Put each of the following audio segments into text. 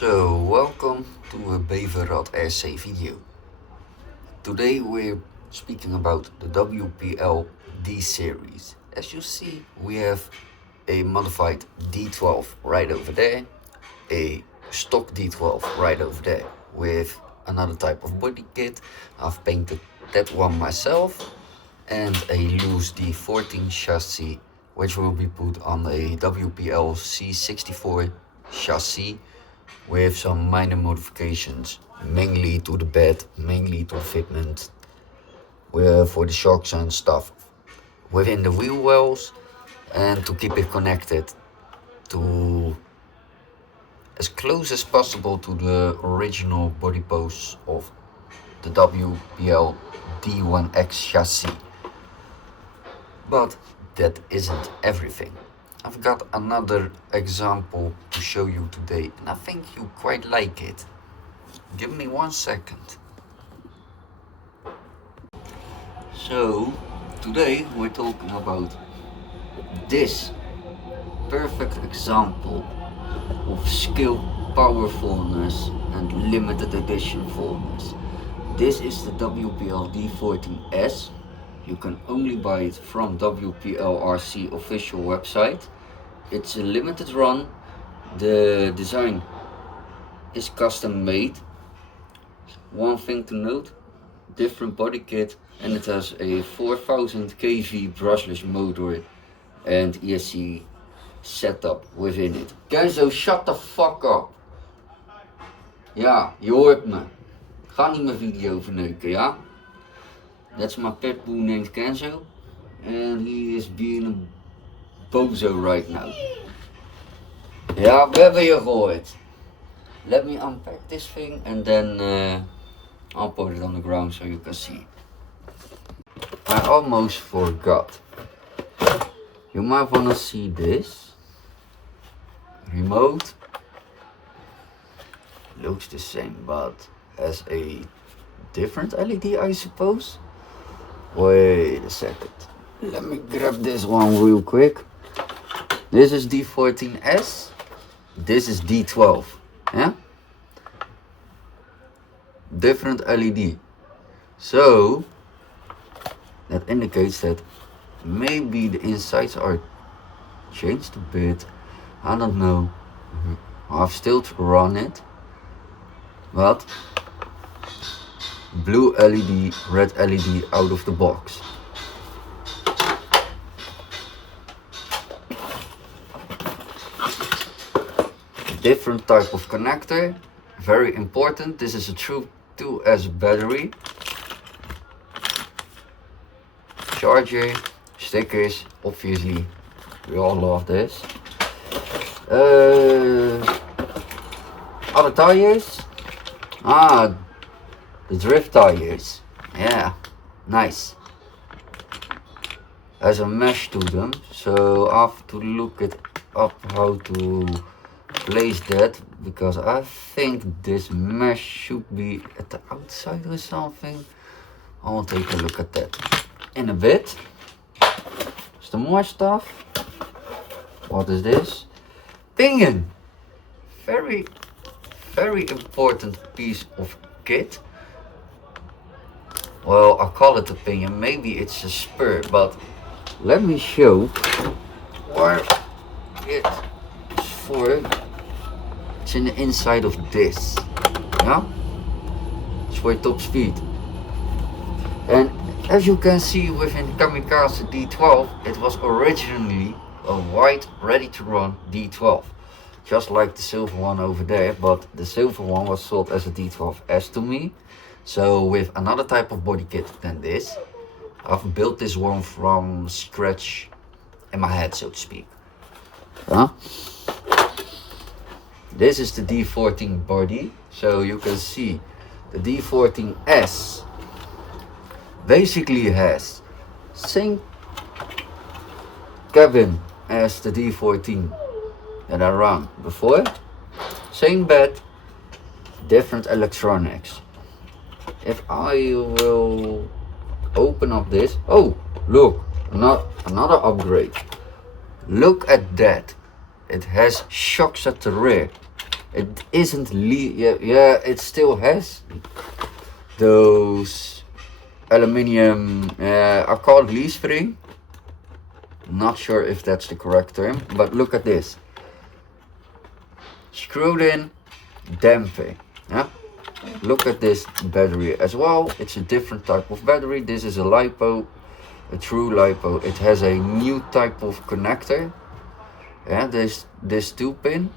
So, welcome to a WPL RC video. Today we're speaking about the WPL D series. As you see, we have a modified D12 right over there, a stock D12 right over there with another type of body kit. I've painted that one myself, and a loose D14 chassis which will be put on a WPL C64 chassis with some minor modifications, mainly to the bed, mainly to the fitment, for the shocks and stuff within the wheel wells, and to keep it connected to as close as possible to the original body posts of the WPL D14S chassis. But that isn't everything. I've got another example to show you today, and I think you quite like it. Give me 1 second. So, today we're talking about this perfect example of skill, powerfulness, and limited edition fullness. This is the WPL D14S. You can only buy it from WPL RC official website. It's a limited run. The design is custom made. One thing to note, different body kit, and it has a 4000 kV brushless motor and ESC setup within it. Kenzo, shut the fuck up. Ja, je hoort me. Ga niet mijn video verneuken, ja? That's my Pitbull named Kenzo, and he is being a bozo right now. Ja, we hebben je gehoord. Let me unpack this thing and then I'll put it on the ground so you can see. I almost forgot. You might wanna see this. Remote. Looks the same but has a different LED, I suppose. Wait a second. Let me grab this one real quick. This is D14S. This is D12. Yeah? Different LED. So that indicates that maybe the insides are changed a bit. I don't know. I've still to run it. But blue LED, red LED out of the box. Different type of connector, very important. This is a true 2S battery. Charger, stickers, obviously, we all love this. Other tires. The drift tires, yeah, nice. Has a mesh to them, so I have to look it up how to place that, because I think this mesh should be at the outside or something. I'll take a look at that in a bit. Some more stuff. What is this? Pinion. Very important piece of kit. Well, I call it a pinion, maybe it's a spur, but let me show where it's for. It's in the inside of this, yeah? It's for top speed. And as you can see within the Kamikaze D12, it was originally a white, ready to run D12. Just like the silver one over there, but the silver one was sold as a D12S to me. So with another type of body kit than this, I've built this one from scratch in my head, so to speak. Huh? This is the D14 body, so you can see the D14S basically has same cabin as the D14 that I ran before, same bed, different electronics. If I will open up this, oh look, another upgrade. Look at that. It has shocks at the rear. It isn't yeah, it still has those aluminium, I call it leesspring. Not sure if that's the correct term, but look at this. Screwed in damping. Yeah? Look at this battery as well. It's a different type of battery. This is a LiPo, a true LiPo. It has a new type of connector. Yeah, this 2-pin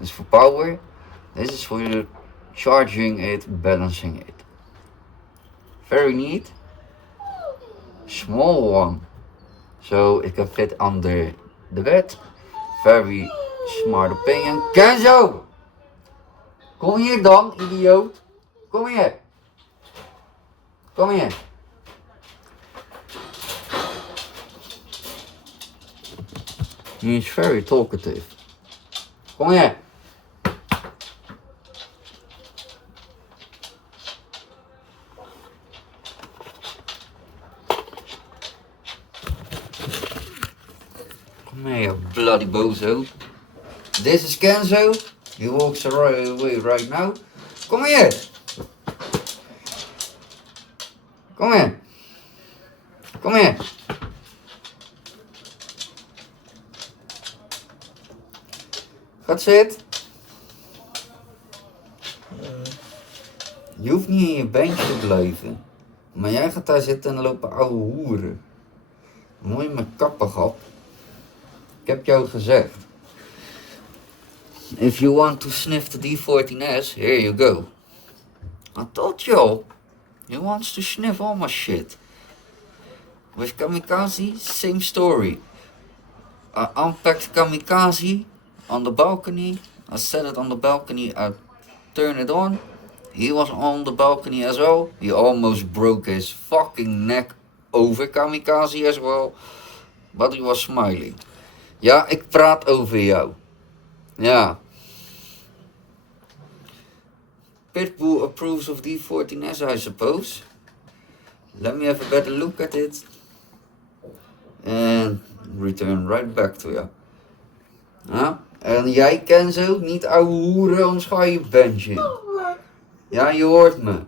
is for power. This is for charging it, balancing it. Very neat. Small one, so it can fit under the bed. Very smart opinion. Kenzo! Kom hier dan, idioot. Kom hier. Kom hier. He is very talkative. Kom hier. Come here, you bloody bozo. This is Kenzo. He walks away right now. Kom hier. Kom hier. Kom hier. Gaat zitten. Je hoeft niet in je beentje te blijven. Maar jij gaat daar zitten en lopen ouwe hoeren. Mooi met kappen gehad. Ik heb jou gezegd. If you want to sniff the D14S, here you go. I told you. He wants to sniff all my shit. With Kamikaze, same story. I unpacked Kamikaze on the balcony. I set it on the balcony. I turned it on. He was on the balcony as well. He almost broke his fucking neck over Kamikaze as well. But he was smiling. Ja, ik praat over jou. Ja. Pitbull approves of D14S, I suppose. Let me have a better look at it. And return right back to you. Ja? En jij, Kenzo, niet ouwe hoeren, anders ga je bandje. Ja, je hoort me.